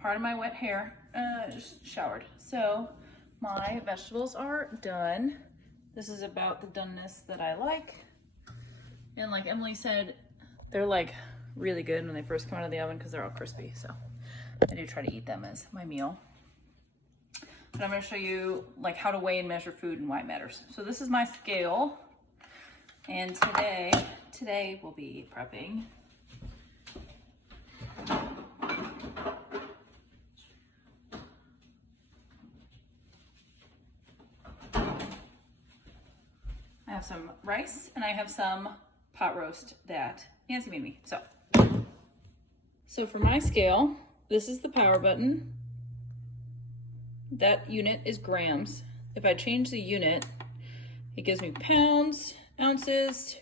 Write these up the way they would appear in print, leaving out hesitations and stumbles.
Pardon my wet hair, just showered. So my vegetables are done. This is about the doneness that I like. And like Emily said, they're like really good when they first come out of the oven because they're all crispy. So I do try to eat them as my meal. But I'm gonna show you like how to weigh and measure food and why it matters. So this is my scale. And today we'll be prepping I have some rice and I have some pot roast that Nancy made me. So for my scale, this is the power button. That unit is grams. If I change the unit, it gives me pounds, ounces,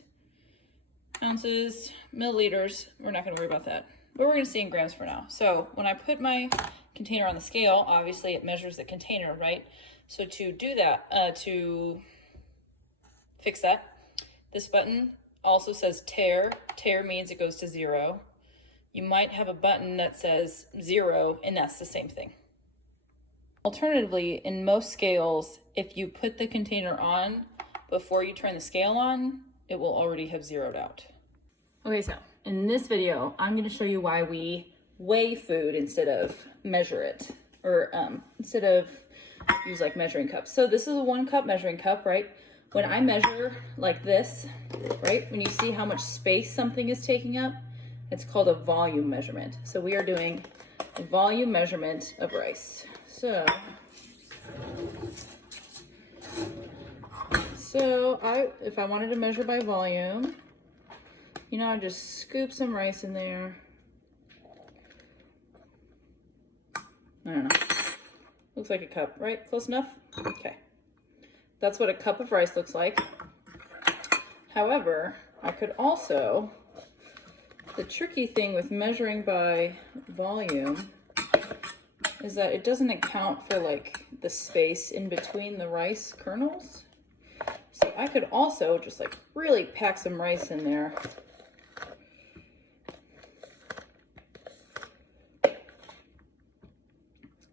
milliliters. We're not gonna worry about that, but we're gonna see in grams for now. So when I put my container on the scale, obviously it measures the container, right? So to do that, to fix that, this button also says tare. Tare means it goes to 0. You might have a button that says 0, and that's the same thing. Alternatively, in most scales, if you put the container on before you turn the scale on, it will already have zeroed out. Okay, so in this video, I'm gonna show you why we weigh food instead of measure it, or instead of use like measuring cups. So this is a 1 cup measuring cup, right? When I measure like this, right? When you see how much space something is taking up, it's called a volume measurement. So we are doing a volume measurement of rice. So if I wanted to measure by volume, you know, I just scoop some rice in there. I don't know. Looks like a cup, right? Close enough? Okay. That's what a cup of rice looks like. However, I could also, the tricky thing with measuring by volume is that it doesn't account for like the space in between the rice kernels. So I could also just like really pack some rice in there.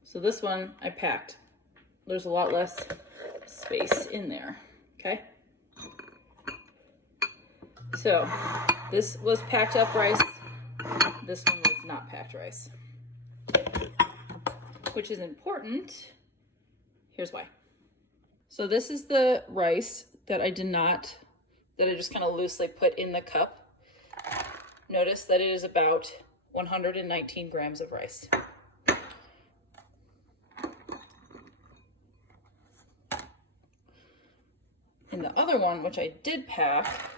So this one I packed. There's a lot less space in there, okay? So this was packed up rice. This one was not packed rice, which is important. Here's why. So this is the rice that I just kind of loosely put in the cup. Notice that it is about 119 grams of rice. In the other one, which I did pack,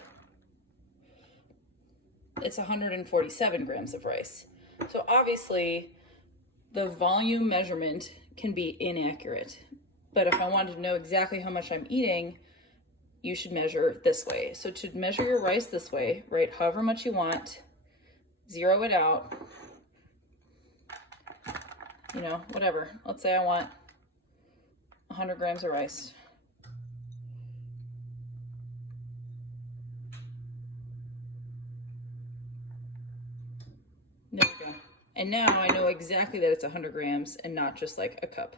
it's 147 grams of rice. So obviously the volume measurement can be inaccurate, but if I wanted to know exactly how much I'm eating, you should measure this way. So to measure your rice this way, right, however much you want, zero it out, you know, whatever. Let's say I want 100 grams of rice. There we go. And now I know exactly that it's 100 grams and not just like a cup.